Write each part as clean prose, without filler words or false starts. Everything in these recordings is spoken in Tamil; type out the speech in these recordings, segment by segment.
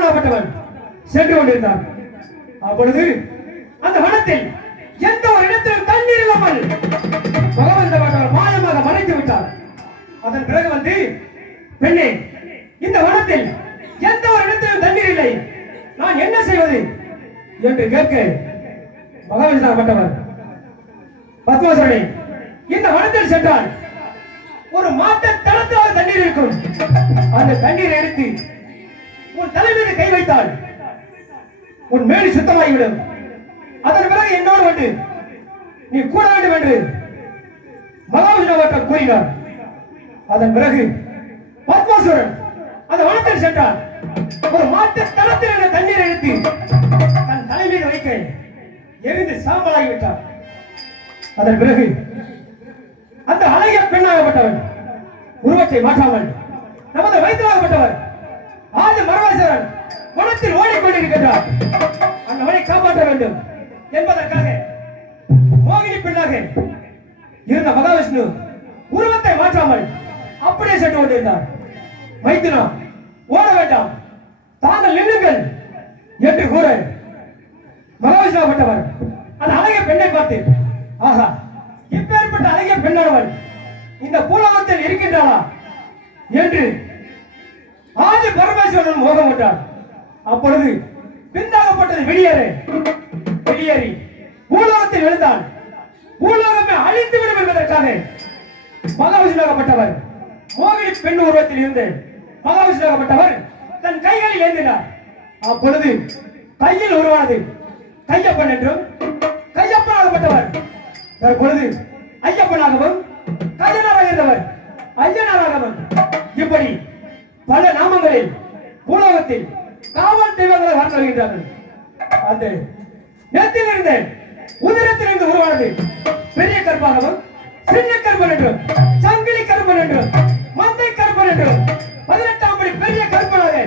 மகாவிஷ்ணுவாகப்பட்டவன் சென்று கொண்டிருந்தான். அப்பொழுது அந்த வனத்தில் எந்த ஒரு இடத்திலும் தண்ணீர் இல்லாமல் மகாவிஷ்ணுவாகப்பட்டவர் மாயமாக மறைத்து விட்டார். அதன் பிறகு வந்து, பெண்ணே, இந்த வனத்தில் எந்த ஒரு இடத்திலும் தண்ணீர் இல்லை, நான் என்ன செய்வது என்று கேட்க மகாவிஷ்ணுவாகப்பட்டவர், பத்மாசுரனே, இந்த வனத்தில் சென்றால் ஒரு மாட்ட தளத்தில் தண்ணீர் இருக்கும். அந்த தண்ணீரை எடுத்து உன் தலை மீது கை வைத்தால் உன் மேலி சுத்தமாகிவிடும். அதன் பிறகு என்னோடு வந்து நீ கூட வேண்டும் என்று மகாவிஷ்ணுவாகப்பட்டவர் கூறினார். அதன் பிறகு பத்மாசுரன் அந்த வனத்தில் சென்றார். ஒரு மாட்டு தளத்தில் இருந்த தண்ணீரை எடுத்து தன் தலை மீது வைக்க எரிந்து சாம்பலாகிவிட்டார். அதன் பிறகு அந்த அழகிய பெண்ணாகப்பட்டவன் உருவத்தை மாற்றாமல் நமது வயிற்றாகப்பட்டவர் ஆதி மரவாசரன் வனத்தில் ஓடிக்கொண்டிருக்கின்றார். அந்த வனை காப்பாற்ற வேண்டும் என்பதற்காக மோகினி பெண்ணாக இருந்த மகாவிஷ்ணு உருவத்தை மாற்றாமல் அப்படியே சென்று கொண்டிருந்தார். மைத்துனா, ஓட வேண்டாம், தாங்கள் நில்லுங்கள் என்று கூற மகாவிஷ்ணுவாகப்பட்டவர் அந்த அழகிய பெண்ணை பார்த்து, ஆஹா, இப்பேற்பட்ட அழகிய பெண்ணானவள் இந்த பூலோகத்தில் இருக்கின்றாளா என்று ஆதி பரமேஸ்வரன் மோகமுட்டார். அப்பொழுது பிந்தாகப்பட்டது வெளியேறி பூலோகத்தில் விழுந்தான். பூலோகமே அழிந்து விடும் என்பதற்காக மகாவிஷ்ணுவாகப்பட்டவர் மோகினி பெண் உருவத்தில் இருந்து மகாவிஷ்ணுவாகப்பட்டவர் தன் கைகளில் ஏந்தினார். அப்பொழுது கையில் உருவானது கையப்பன் என்றும், கையப்பனாகப்பட்டவர் தற்பொழுது ஐயப்பனாகவும், கையனாராக இருந்தவர் ஐயனாராகவும், இப்படி பல நாமங்களில் பூலோகத்தில் காவல் தெய்வங்களை வாழ்ந்து வருகின்றார்கள். அந்த நெத்திலிருந்து உதிரத்திலிருந்து உருவானது பெரிய கருப்பாகவும், சிறிய கருப்பன் என்றும், சங்கிலி கருப்பன் என்றும், மந்தை கருப்பன் என்றும் 18ஆம் படி பெரிய கருப்பனாக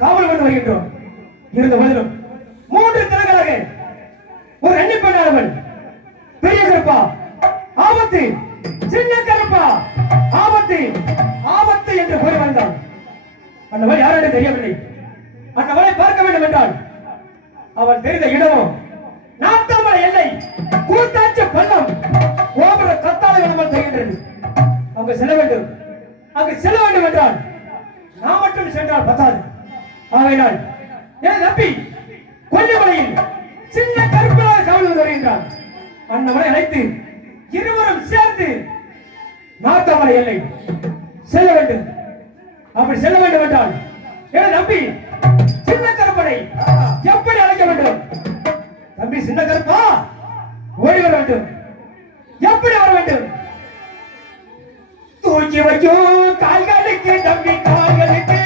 காவல் கொண்டு வருகின்றோம். இருந்த போதிலும் 3 தினங்களாக ஒரு எண்ணி பெண்ணானவன் பெரிய கருப்பா ஆபத்து, சின்ன கருப்பா ஆபத்து, ஆபத்து என்று கூறி வந்தான். அந்தவள் யார் என்று தெரியவில்லை. அந்தவளை பார்க்க வேண்டும் என்றால் அவள் தெரிந்த இடமோ நாத்தமலை எல்லை, கூத்தாட்சி பள்ளம், கோபுர கத்தாழை நம்மால் தெரிகின்றது. அங்கு செல்ல வேண்டும். அங்கு செல்ல வேண்டும் என்றால் நான் மட்டும் சென்றால் பத்தாது. ஆகையினால் என் தம்பி கொல்லிமலையில் சின்ன கருப்பனாக காவல் வருகின்றான். அந்தவனை அழைத்து இருவரும் சேர்ந்து நாத்தமலை எல்லை செல்ல வேண்டும். அப்படி செல்ல வேண்டும் என்றால் என் தம்பி சின்ன கருப்பனை எப்படி அழைக்க வேண்டும்? தம்பி சின்ன கருப்பா, ஓடி வர வேண்டும். எப்படி வர வேண்டும்? தூக்கி வைக்கும் கால்களுக்கு தம்பி, கால்களுக்கு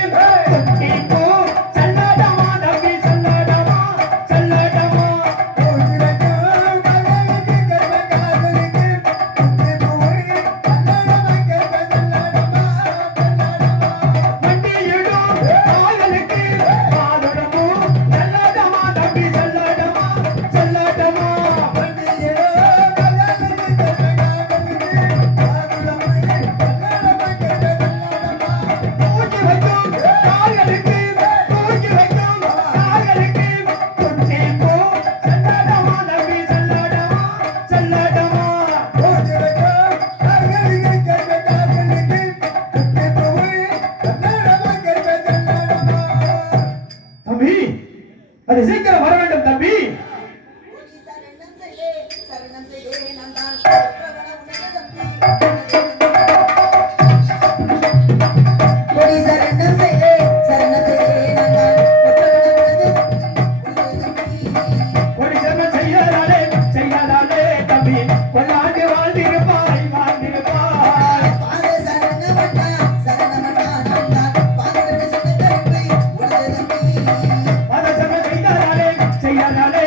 அது சீக்கிரம் வர வேண்டும் தம்பி. செய்யாதாலே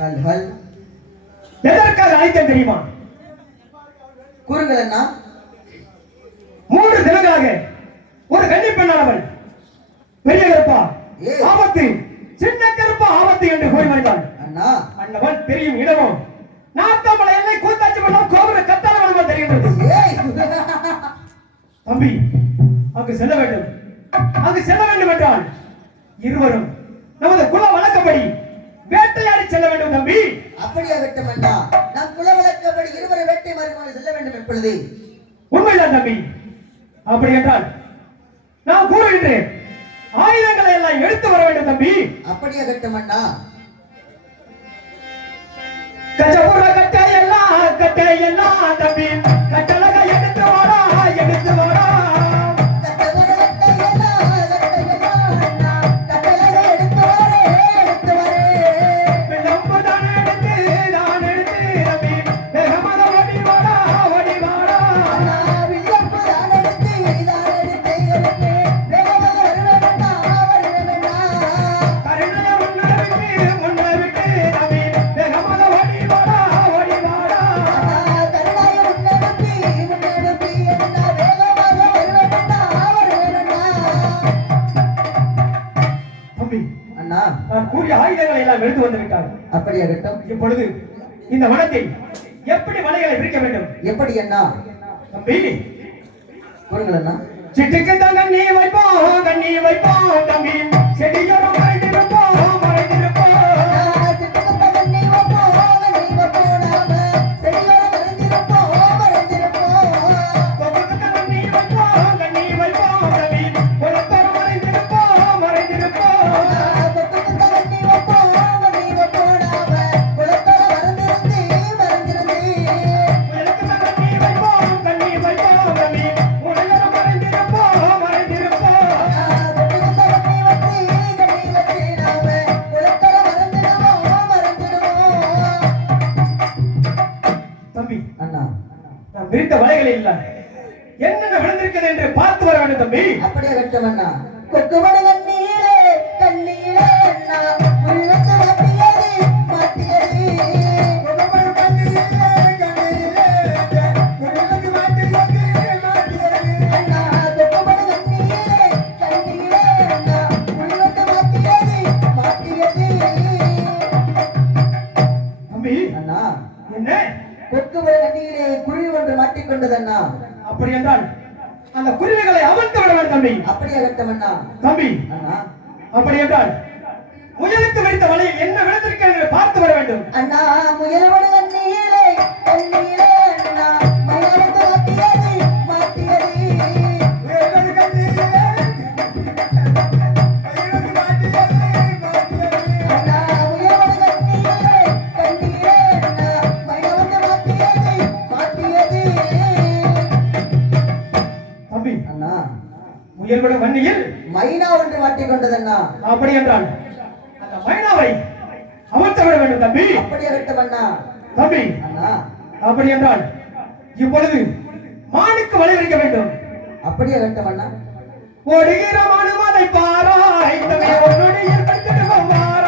ஹல் ஹல். எதற்காக அழைத்தேன் தெரியுமா? கூறுங்கள் அண்ணா. 3 தினங்களாக ஒரு கன்னி பெண்ணானவள் பெரிய கருப்பா ஏய். ஆபத்து, சின்ன கருப்பா ஆபத்து என்று கூறி வந்தாள். அண்ணா அண்ணவள் தெரியும் இடமும் நாத்தமலை எல்லை கூத்தாட்சி பண்ணால் கோபுர கத்தாளவன் தெரிகின்றது. ஏய். தம்பி, அங்கு செல்ல வேண்டும். அங்கு செல்ல வேண்டும் என்றால் இருவரும் நமது குல வழக்கப்படி வேட்டையாடி செல்ல வேண்டும் தம்பி. அப்படியாகட்டும் அண்ணா. நாம் குல வழக்கப்படி இருவரை வேட்டை மாறுமாறு செல்ல வேண்டும் எப்பொழுது? உண்மைதான் தம்பி. அப்படி என்றால் நான் கூறுகின்றேன், ஆயுதங்களை எல்லாம் எடுத்து வர வேண்டும் தம்பி. அப்படியாகட்டும் அண்ணா. கஜபுர கட்டையெல்லாம் தம்பி, கட்டழக எடுத்து வாடா, எடுத்து வாடா. விளம்பு தான் எடுத்து தம்பி, வேகமாக ஓடி வாடா, ஓடி வாடா. கருணைய முன்ன விட்டு தம்பி, வேகமாக ஓடி வாடா, ஓடி வாடா. தம்பி, அண்ணா. நான் கூறிய ஆயுதங்களை எல்லாம் எடுத்து வந்து விட்டார். அப்படியாகட்டும். இப்பொழுது இந்த வனத்தில் எப்படி மலைகளை பிரிக்க வேண்டும்? எப்படி அண்ணா? தம்பி, கூறுங்கள் அண்ணா. சிட்டுக்கு தான் கண்ணி வைப்போம் தம்பி, செடியோரம் மறைந்திருப்போம், மறைந்திருப்போம். கொக்குக்கு கண்ணி வைப்போம் தம்பி, குளத்தோரம் மறைந்திருப்போம், மறைந்திருப்போம். முயலுக்கு தான் கண்ணி வைப்போம் தம்பி, உடையோரம் மறைந்திருப்போம், மறைந்திருப்போம். தம்பி, அண்ணா. நான் விரித்த வலைகளில் இல்ல என்னென்ன விழுந்திருக்கிறது என்று பார்த்து வர வேண்டும் தம்பி. அப்படியாகட்டும் அண்ணா. கொக்குமணி கண்ணீரே கண்ணீரே அண்ணா, உள்ளத்து மாட்டியது மாட்டியது. கொக்குமணி கண்ணீரே கண்ணீரே உள்ளத்து மாட்டியது மாட்டியது. அண்ணா கொக்குமணி கண்ணீரே கண்ணீரே அண்ணா, உள்ளத்து மாட்டியது மாட்டியது. தம்பி, அண்ணா, என்ன கொக்குமணி கண்ணீரே குருவி ஒன்று மாட்டிக்கொண்டது அண்ணா. அப்படி என்றால் அந்த குருவிகளை அவிழ்த்து விட வேண்டும் தம்பி. அப்படியாகட்டும் அண்ணா. தம்பி, அண்ணா. அப்படி என்றால் முயலுக்கு விரித்த வலையில் என்ன விழுந்திருக்கிறது என்று பார்த்து வர வேண்டும். அண்ணா முயலோடு கண்ணீரே கண்ணீரே அண்ணா, மயிலாடுத்து மாட்டியது மாட்டியது. முயலுக்கு கண்ணீரே, முயலுக்கு மாட்டியது, மாட்டியது. அண்ணா முயலோடு கண்ணீரே கண்ணீரே அண்ணா, மயிலாடுத்து மாட்டியது மாட்டியது. தம்பி, அண்ணா முயல்விட வன்னியில் மைனா ஒன்று மாட்டிக்கொண்டது அண்ணா. அப்படி என்றால் அந்த மைனாவை அவிழ்த்து விட வேண்டும் தம்பி. அப்படியாகட்டும் அண்ணா. தம்பி, அண்ணா. அப்படி என்றால் இப்பொழுது மானுக்கு வலை விரிக்க வேண்டும். அப்படியாகட்டும் அண்ணா. ஓடுகிற மானு அதை பாராய் தம்பி, ஒரு நொடியில் படுத்திடுவோம் வாராய்.